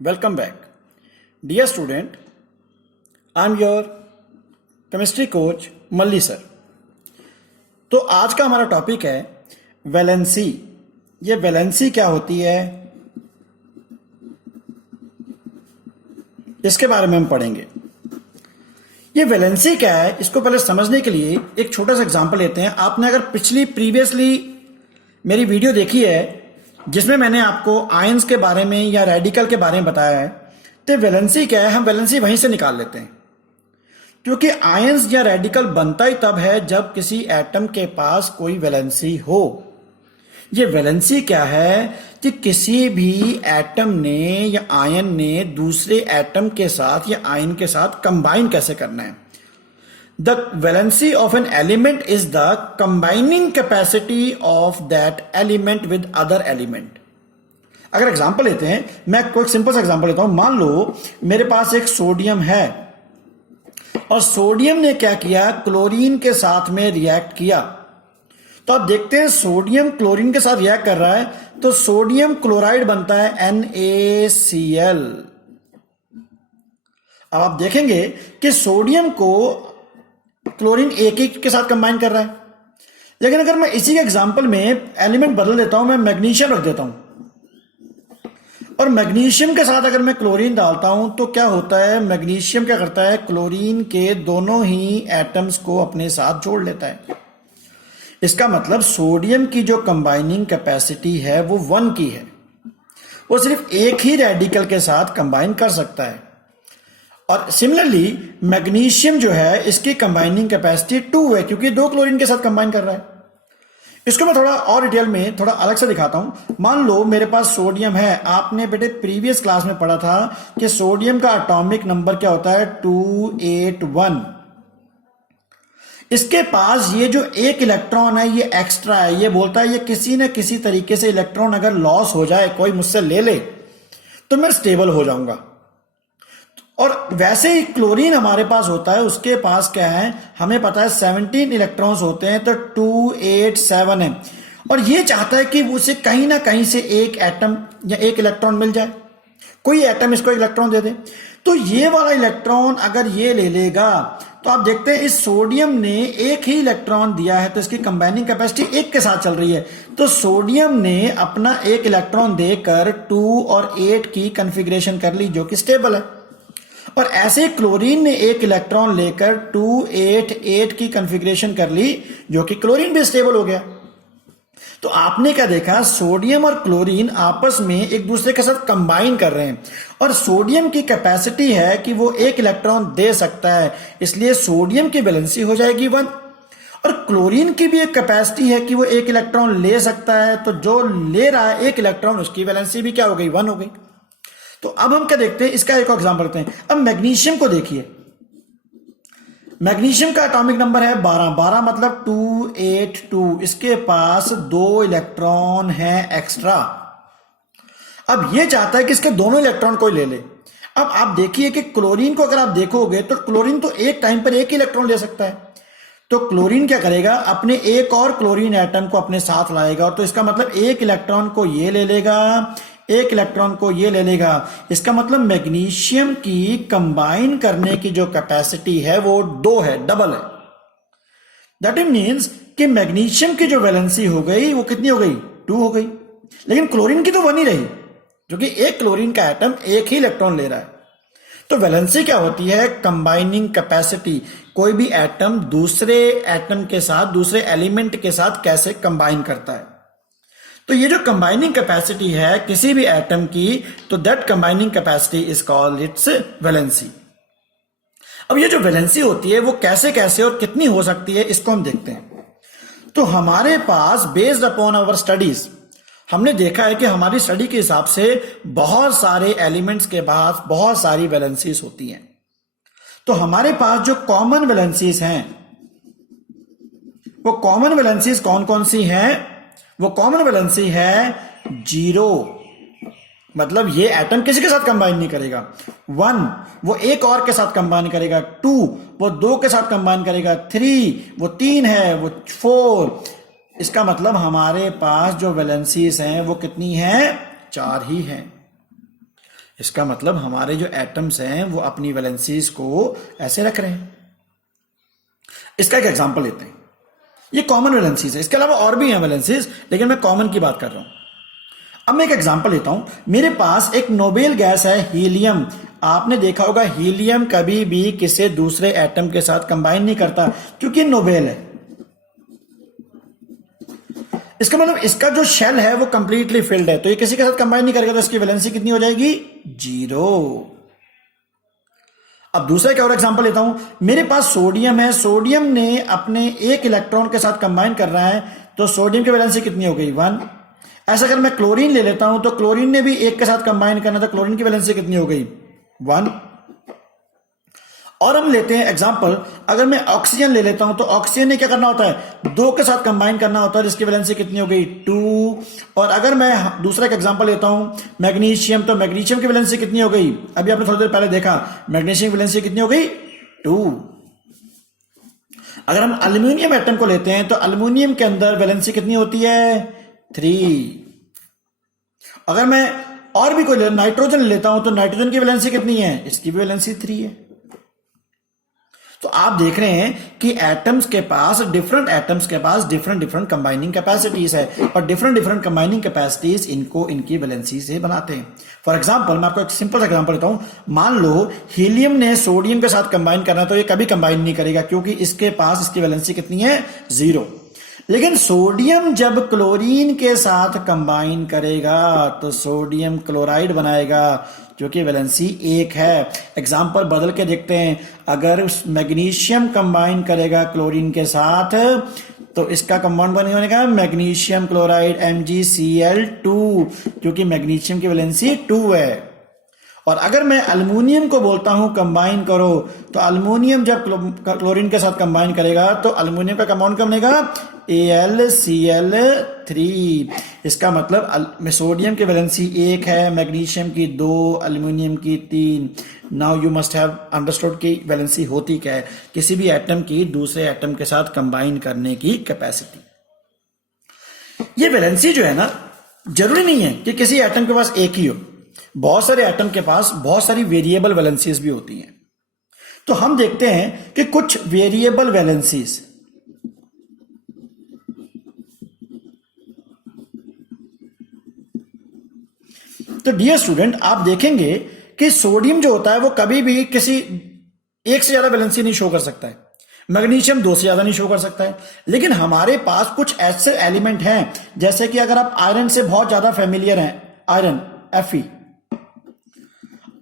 Welcome back. Dear student, I am your chemistry coach Malli sir. तो आज का हमारा टॉपिक है वैलेंसी। ये वैलेंसी क्या होती है इसके बारे में हम पढ़ेंगे। ये वैलेंसी क्या है इसको पहले समझने के लिए एक छोटा सा एग्जांपल लेते हैं। आपने अगर प्रीवियसली मेरी वीडियो देखी है जिसमें मैंने आपको आयंस के बारे में या रेडिकल के बारे में बताया है, तो वैलेंसी क्या है, हम वैलेंसी वहीं से निकाल लेते हैं। क्योंकि आयंस या रेडिकल बनता ही तब है जब किसी एटम के पास कोई वैलेंसी हो। ये वैलेंसी क्या है कि किसी भी एटम ने या आयन ने दूसरे एटम के साथ या आयन के साथ कंबाइन कैसे करना है। The valency of an element is the combining capacity of that element with other element. अगर एग्जांपल लेते हैं, मैं कोई सिंपल सा एग्जांपल लेता हूं। मान लो मेरे पास एक सोडियम है और सोडियम ने क्या किया, क्लोरीन के साथ में रिएक्ट किया। तो आप देखते हैं सोडियम क्लोरीन के साथ रिएक्ट कर रहा है तो सोडियम क्लोराइड बनता है NaCl। अब आप देखेंगे कि सोडियम को क्लोरीन एक ही के साथ कंबाइन कर रहा है। लेकिन अगर मैं इसी के एग्जांपल में एलिमेंट बदल देता हूं, मैं मैग्नीशियम रख देता हूं और मैग्नीशियम के साथ अगर मैं क्लोरीन डालता हूं तो क्या होता है, मैग्नीशियम क्या करता है, क्लोरीन के दोनों ही एटम्स को अपने साथ जोड़ लेता है। इसका मतलब सोडियम की जो कंबाइनिंग कैपेसिटी है वो 1 की है। वो सिर्फ एक ही रेडिकल के साथ कंबाइन कर सकता है। और सिमिलरली मैग्नीशियम जो है इसकी कंबाइनिंग कैपेसिटी 2 है क्योंकि 2 क्लोरीन के साथ कंबाइन कर रहा है। इसको मैं थोड़ा और डिटेल में थोड़ा अलग से दिखाता हूं। मान लो मेरे पास सोडियम है। आपने बेटे प्रीवियस क्लास में पढ़ा था कि सोडियम का एटॉमिक नंबर क्या होता है, 281। इसके पास ये जो एक इलेक्ट्रॉन है ये एक्स्ट्रा है। ये बोलता है ये किसी न किसी तरीके से इलेक्ट्रॉन अगर लॉस हो जाए, कोई मुझसे ले ले तो मैं स्टेबल हो जाऊंगा। और वैसे ही क्लोरीन हमारे पास होता है, उसके पास क्या है हमें पता है 17 इलेक्ट्रॉन्स होते हैं तो 287 है। और ये चाहता है कि उसे कहीं ना कहीं से एक एटम या एक इलेक्ट्रॉन मिल जाए, कोई एटम इसको इलेक्ट्रॉन दे दे। तो ये वाला इलेक्ट्रॉन अगर ये ले लेगा तो आप देखते हैं इस सोडियम ने एक ही इलेक्ट्रॉन दिया है तो इसकी कंबाइनिंग कैपेसिटी 1 के साथ चल रही है। तो सोडियम ने अपना एक इलेक्ट्रॉन देकर 2 और 8 की कॉन्फ़िगरेशन कर ली जो कि स्टेबल है। और ऐसे क्लोरीन ने एक इलेक्ट्रॉन लेकर 288 की कॉन्फ़िगरेशन कर ली जो कि क्लोरीन भी स्टेबल हो गया। तो आपने क्या देखा, सोडियम और क्लोरीन आपस में एक दूसरे के साथ कंबाइन कर रहे हैं और सोडियम की कैपेसिटी है कि वो एक इलेक्ट्रॉन दे सकता है, इसलिए सोडियम की वैलेंसी हो जाएगी 1। और क्लोरीन की भी एक कैपेसिटी है कि वो एक इलेक्ट्रॉन ले सकता है, तो जो ले रहा है एक इलेक्ट्रॉन उसकी वैलेंसी भी क्या हो गई, 1 हो गई। तो अब हम क्या देखते हैं, इसका एक और एग्जांपल लेते हैं। अब मैग्नीशियम को देखिए, मैग्नीशियम का एटॉमिक नंबर है 12 मतलब 282। इसके पास 2 इलेक्ट्रॉन है एक्स्ट्रा। अब ये चाहता है कि इसके दोनों इलेक्ट्रॉन कोई ले ले। अब आप देखिए कि क्लोरीन को अगर आप देखोगे तो क्लोरीन तो एक टाइम पर एक ही इलेक्ट्रॉन ले सकता है। तो क्लोरीन क्या करेगा, अपने एक और क्लोरीन एटम को अपने साथ लाएगा। और तो इसका मतलब एक इलेक्ट्रॉन को ये ले लेगा, एक इलेक्ट्रॉन को ये ले लेगा। इसका मतलब मैग्नीशियम की कंबाइन करने की जो कैपेसिटी है वो 2 है, डबल है। दैट मीन्स कि मैग्नीशियम की जो वैलेंसी हो गई वो कितनी हो गई, 2 हो गई। लेकिन क्लोरीन की तो 1 ही रही क्योंकि एक क्लोरीन का एटम एक ही इलेक्ट्रॉन ले रहा है। तो वैलेंसी क्या होती है, कंबाइनिंग कैपेसिटी। कोई भी एटम दूसरे एटम के साथ, दूसरे एलिमेंट के साथ कैसे कंबाइन करता है। तो ये जो कंबाइनिंग कैपेसिटी है किसी भी एटम की, तो that combining capacity is called its valency. अब ये जो वैलेंसी होती है वो कैसे कैसे और कितनी हो सकती है इसको हम देखते हैं। तो हमारे पास बेस्ड अपॉन आवर स्टडीज हमने देखा है कि हमारी स्टडी के हिसाब से बहुत सारे एलिमेंट्स के पास बहुत सारी वैलेंसीज होती हैं। तो हमारे पास जो कॉमन वैलेंसीज हैं वो कॉमन वैलेंसीज कौन कौन सी हैं, वो कॉमन वैलेंसी है 0, मतलब ये एटम किसी के साथ कंबाइन नहीं करेगा। 1 वो एक और के साथ कंबाइन करेगा, 2 वो 2 के साथ कंबाइन करेगा, 3 वो 3 है, वो 4। इसका मतलब हमारे पास जो वैलेंसीज हैं वो कितनी हैं, 4 ही हैं। इसका मतलब हमारे जो एटम्स हैं वो अपनी वैलेंसीज को ऐसे रख रहे हैं। इसका एक एग्जांपल लेते हैं। ये कॉमन वैलेंसीज है, इसके अलावा और भी हैं वैलेंसीज, लेकिन मैं कॉमन की बात कर रहा हूं। अब मैं एक एग्जांपल लेता हूं। मेरे पास एक नोबेल गैस है हीलियम। आपने देखा होगा हीलियम कभी भी किसी दूसरे एटम के साथ कंबाइन नहीं करता क्योंकि नोबेल है। इसका मतलब इसका जो शेल है वो कंप्लीटली फिल्ड है, तो ये किसी के साथ कंबाइन नहीं करेगा, तो इसकी वैलेंसी कितनी हो जाएगी? 0। अब दूसरा एक और एग्जांपल लेता हूं। मेरे पास सोडियम है, सोडियम ने अपने एक इलेक्ट्रॉन के साथ कंबाइन कर रहा है, तो सोडियम की वैलेंसी कितनी हो गई? 1। ऐसा अगर मैं क्लोरीन ले लेता हूं तो क्लोरीन ने भी एक के साथ कंबाइन करना, तो क्लोरीन की वैलेंसी कितनी हो गई? 1। और हम लेते हैं एग्जांपल, अगर मैं ऑक्सीजन ले लेता हूं तो ऑक्सीजन ने क्या करना होता है? 2 के साथ कंबाइन करना होता है, जिसकी वैलेंसी कितनी हो गई? 2। और अगर मैं दूसरा एक एग्जांपल लेता हूं मैग्नीशियम, तो मैग्नीशियम की वैलेंसी कितनी हो गई? अभी आपने थोड़ी देर पहले देखा, मैग्नीशियम की वैलेंसी कितनी हो गई? 2। अगर हम एल्यूमिनियम एटम को लेते हैं तो एल्यूमिनियम के अंदर वैलेंसी कितनी होती है? 3। अगर मैं और भी कोई नाइट्रोजन लेता हूं तो नाइट्रोजन की वैलेंसी कितनी है? इसकी भी वैलेंसी 3 है। तो आप देख रहे हैं कि एटम्स के पास डिफरेंट डिफरेंट कंबाइनिंग कैपेसिटीज है, और डिफरेंट कंबाइनिंग कैपेसिटीज इनको इनकी वैलेंसी से बनाते हैं। फॉर एग्जांपल मैं आपको एक सिंपल सा एग्जांपल देता हूं। मान लो हीलियम ने सोडियम के साथ कंबाइन करना, तो ये कभी कंबाइन नहीं करेगा क्योंकि इसके पास इसकी वैलेंसी कितनी है? 0। लेकिन सोडियम जब क्लोरीन के साथ कंबाइन करेगा तो सोडियम क्लोराइड बनाएगा, जो कि वैलेंसी 1 है। एग्जाम्पल बदल के देखते हैं। अगर मैग्नीशियम कंबाइन करेगा क्लोरीन के साथ तो इसका कंपाउंड बनेगा मैग्नीशियम क्लोराइड MgCl2, क्योंकि मैग्नीशियम की वैलेंसी 2 है। और अगर मैं अल्युमिनियम को बोलता हूं कंबाइन करो, तो अल्युमिनियम जब क्लोरीन के साथ कंबाइन करेगा तो अल्युमिनियम का कंपाउंड क्या बनेगा? AlCl3। इसका मतलब सोडियम की वैलेंसी 1 है, मैग्नीशियम की 2, अल्युमिनियम की 3। Now you must have understood कि वैलेंसी होती क्या है, किसी भी एटम की दूसरे एटम के साथ कंबाइन करने की कैपेसिटी। ये वैलेंसी जो है ना, जरूरी नहीं है कि किसी एटम के पास एक ही हो। बहुत सारे एटम के पास बहुत सारी वेरिएबल वैलेंसीज भी होती हैं। तो हम देखते हैं कि कुछ वेरिएबल वैलेंसीज, तो डियर स्टूडेंट आप देखेंगे कि सोडियम जो होता है वो कभी भी किसी एक से ज्यादा वैलेंसी नहीं शो कर सकता है, मैग्नीशियम 2 से ज्यादा नहीं शो कर सकता है। लेकिन हमारे पास कुछ ऐसे एलिमेंट हैं, जैसे कि अगर आप आयरन से बहुत ज्यादा फेमिलियर हैं, आयरन Fe,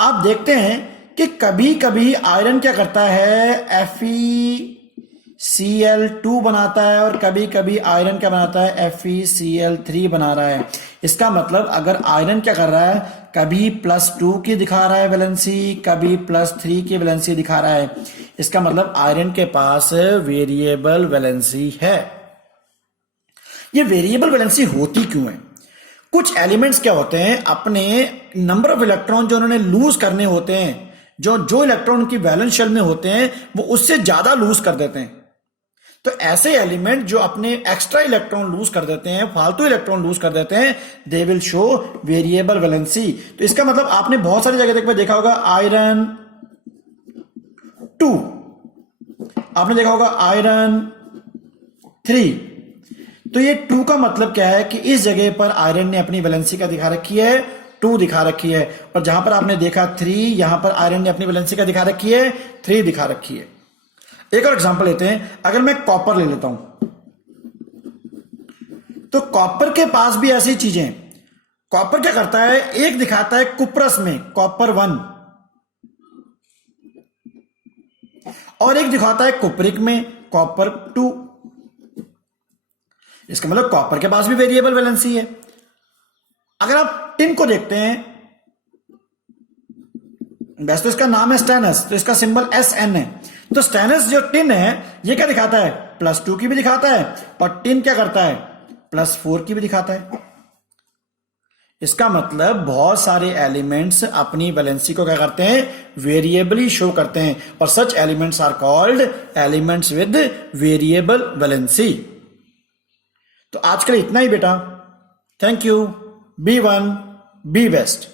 आप देखते हैं कि कभी कभी आयरन क्या करता है? FeCl2 बनाता है, और कभी कभी आयरन क्या बनाता है? FeCl3 बना रहा है। इसका मतलब अगर आयरन क्या कर रहा है? कभी +2 की दिखा रहा है वैलेंसी, कभी +3 की वैलेंसी दिखा रहा है। इसका मतलब आयरन के पास वेरिएबल वैलेंसी है। ये वेरिएबल वैलेंसी होती क्यों है? कुछ एलिमेंट्स क्या होते हैं, अपने नंबर ऑफ इलेक्ट्रॉन जो उन्होंने लूज करने होते हैं, जो इलेक्ट्रॉन उनकी वैलेंस शेल में होते हैं वो उससे ज्यादा लूज कर देते हैं। तो ऐसे एलिमेंट जो अपने एक्स्ट्रा इलेक्ट्रॉन लूज कर देते हैं, फालतू इलेक्ट्रॉन लूज कर देते हैं, they will show variable valency. तो इसका मतलब आपने बहुत सारी जगह देखा होगा आयरन 2, आपने देखा होगा आयरन 3। तो ये 2 का मतलब क्या है कि इस जगह पर आयरन ने अपनी वैलेंसी का दिखा रखी है, 2 दिखा रखी है, और जहां पर आपने देखा 3, यहां पर आयरन ने अपनी वैलेंसी का दिखा रखी है, 3 दिखा रखी है। एक और एग्जांपल लेते हैं। अगर मैं कॉपर ले लेता हूं तो कॉपर के पास भी ऐसी चीजें, कॉपर क्या करता है? एक दिखाता है कुप्रस में कॉपर 1, और एक दिखाता है कुप्रिक में कॉपर 2। इसका मतलब कॉपर के पास भी वेरिएबल वैलेंसी है। अगर आप टिन को देखते हैं, वैसे तो इसका नाम है स्टेनस, तो इसका सिंबल SN है। तो स्टेनस जो टिन है ये क्या दिखाता है? +2 की भी दिखाता है, और टिन क्या करता है? +4 की भी दिखाता है। इसका मतलब बहुत सारे एलिमेंट्स अपनी वैलेंसी को क्या करते हैं? वेरिएबली शो करते हैं, और such elements are called elements with variable valency. तो आज के लिए इतना ही बेटा। Thank you. Be one, be best.